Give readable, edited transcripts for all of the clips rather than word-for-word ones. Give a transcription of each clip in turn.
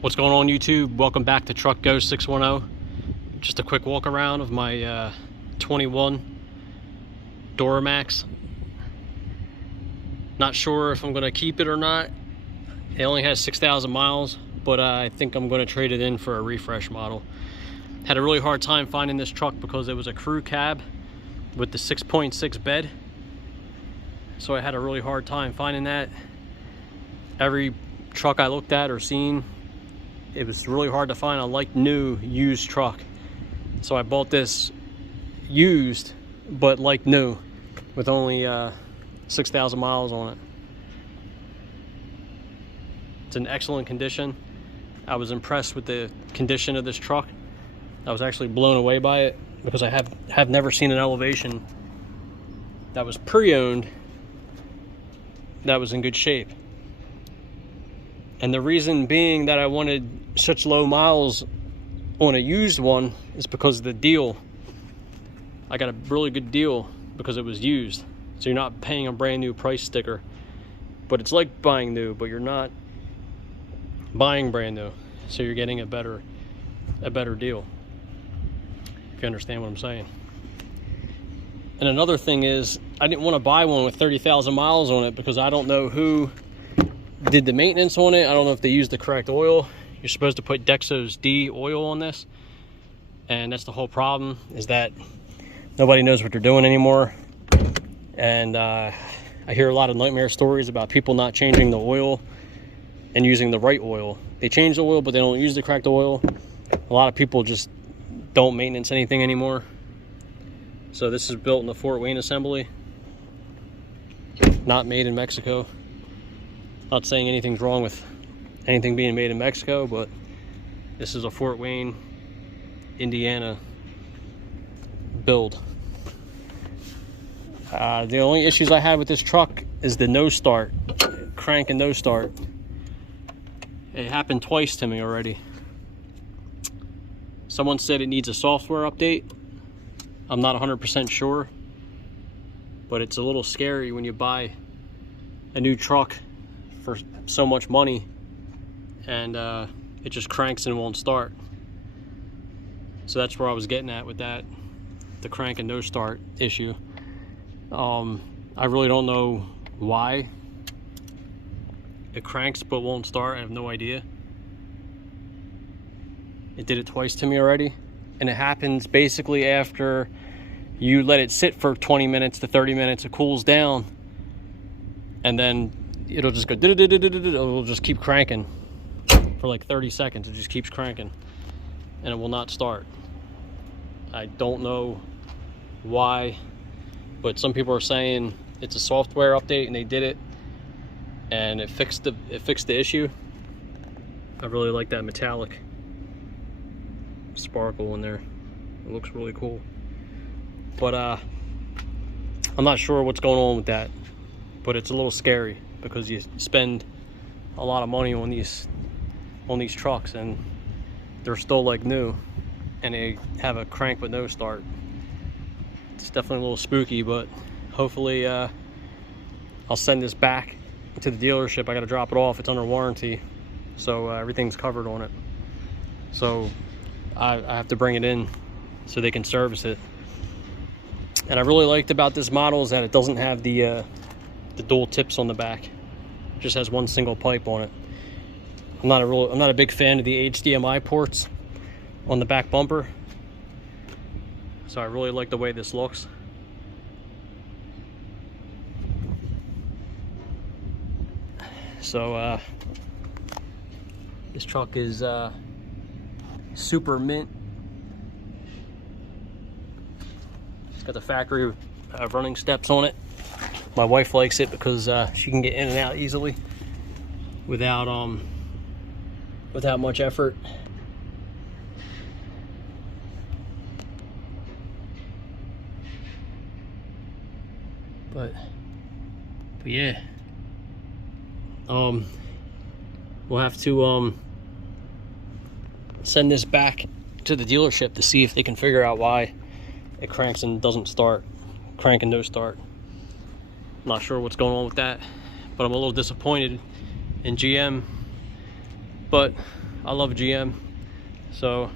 What's going on, YouTube? Welcome back to Truck Go 610. Just a quick walk around of my 21 Duramax. Not sure if I'm going to keep it or not. It only has 6,000 miles, but I think I'm going to trade it in for a refresh model. Had a really hard time finding this truck because it was a crew cab with the 6.6 bed. So I had a really hard time finding that. Every truck I looked at or seen, it was really hard to find a like new used truck. So I bought this used but like new with only 6,000 miles on it. It's in excellent condition. I was impressed with the condition of this truck. I was actually blown away by it because I have never seen an elevation that was pre-owned that was in good shape. And the reason being that I wanted such low miles on a used one is because of the deal. I got a really good deal because it was used. So you're not paying a brand new price sticker, but it's like buying new, but you're not buying brand new. So you're getting a better deal, if you understand what I'm saying. And another thing is, I didn't want to buy one with 30,000 miles on it because I don't know who did the maintenance on it. I don't know if they used the correct oil. You're supposed to put Dexos D oil on this, and that's the whole problem, is that nobody knows what they're doing anymore. And I hear a lot of nightmare stories about people not changing the oil and using the right oil. They change the oil, but they don't use the correct oil. A lot of people just don't maintenance anything anymore. So this is built in the Fort Wayne assembly, not made in Mexico. Not saying anything's wrong with anything being made in Mexico, but this is a Fort Wayne, Indiana build. The only issues I had with this truck is the no start, crank and no start. It happened twice to me already. Someone said it needs a software update. I'm not 100% sure, but it's a little scary when you buy a new truck for so much money and it just cranks and won't start. So that's where I was getting at with that, the crank and no start issue. I really don't know why it cranks but won't start. I have no idea. It did it twice to me already, and it happens basically after you let it sit for 20 minutes to 30 minutes. It cools down, and then it'll just go, it'll just keep cranking for like 30 seconds. It just keeps cranking and it will not start. I don't know why, but some people are saying it's a software update and they did it and it fixed the issue. I really like that metallic sparkle in there. It looks really cool. But I'm not sure what's going on with that, but it's a little scary because you spend a lot of money on these trucks and they're still like new and they have a crank with no start. It's definitely a little spooky, but hopefully I'll send this back to the dealership. I got to drop it off. It's under warranty, so everything's covered on it. So I have to bring it in so they can service it. And I really liked about this model is that it doesn't have the dual tips on the back. It just has one single pipe on it. I'm not a big fan of the HDMI ports on the back bumper, so I really like the way this looks. So this truck is super mint. It's got the factory running steps on it. My wife likes it because she can get in and out easily without much effort. But yeah, we'll have to send this back to the dealership to see if they can figure out why it cranks and doesn't start, crank and no start. I'm not sure what's going on with that, but I'm a little disappointed in GM. But I love GM, so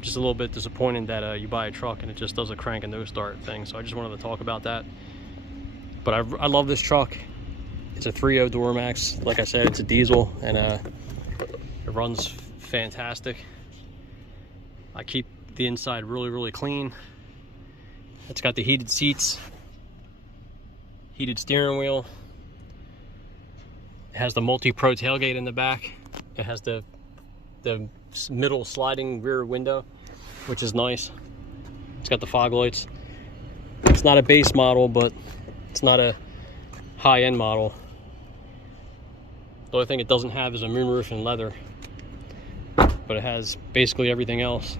just a little bit disappointing that you buy a truck and it just does a crank and no start thing. So I just wanted to talk about that. But I love this truck. It's a 3.0 Duramax. Like I said, it's a diesel, and it runs fantastic. I keep the inside really clean. It's got the heated seats, heated steering wheel. It has the multi-pro tailgate in the back. It has the middle sliding rear window, which is nice. It's got the fog lights. It's not a base model, but it's not a high-end model. The only thing it doesn't have is a moonroof and leather, but it has basically everything else.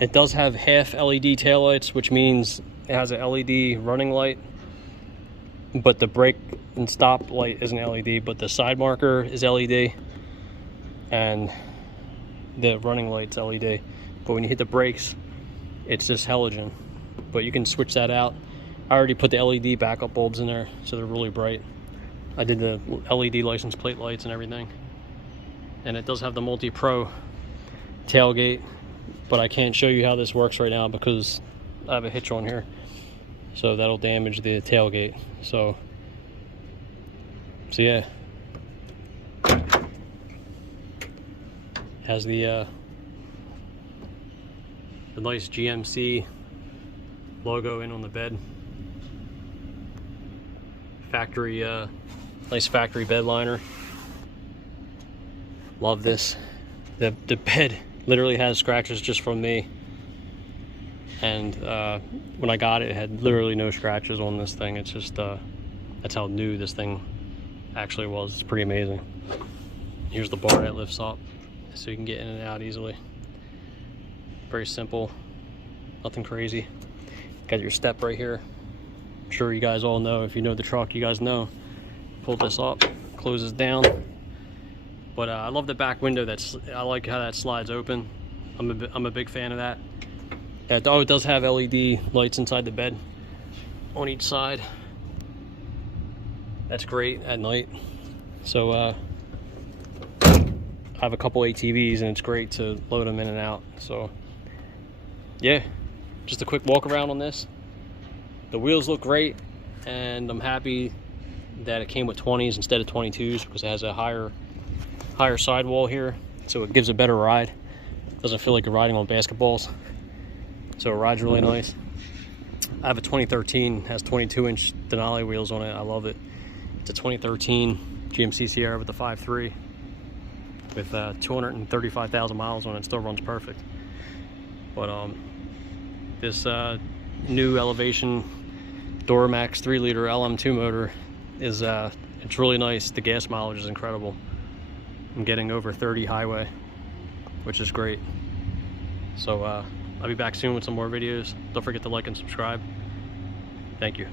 It does have half LED taillights, which means it has an LED running light, but the brake and stop light isn't LED, but the side marker is LED and the running light's LED. But when you hit the brakes, it's just halogen, but you can switch that out. I already put the LED backup bulbs in there, so they're really bright. I did the LED license plate lights and everything. And it does have the multi-pro tailgate, but I can't show you how this works right now because I have a hitch on here, so that'll damage the tailgate. So yeah, has the nice GMC logo in on the bed. Factory, nice factory bed liner. Love this. The bed literally has scratches just from me, and when I got it, it had literally no scratches on this thing. It's just that's how new this thing actually was. It's pretty amazing. Here's the bar that lifts up so you can get in and out easily. Very simple, nothing crazy. Got your step right here. I'm sure you guys all know, if you know the truck, you guys know. Pull this up, closes down. But I love the back window. I like how that slides open. I'm a big fan of that. Oh, it does have LED lights inside the bed on each side. That's great at night. So I have a couple ATVs, and it's great to load them in and out. So yeah, just a quick walk around on this. The wheels look great, and I'm happy that it came with 20s instead of 22s because it has a higher sidewall here, so it gives a better ride. Doesn't feel like you're riding on basketballs, so it rides really nice. I have a 2013, has 22-inch Denali wheels on it. I love it. It's a 2013 GMC Sierra with the 5.3 with 235,000 miles on it. It still runs perfect. But this new Elevation Duramax 3.0 LM2 motor is it's really nice. The gas mileage is incredible. I'm getting over 30 highway, which is great. So I'll be back soon with some more videos. Don't forget to like and subscribe. Thank you.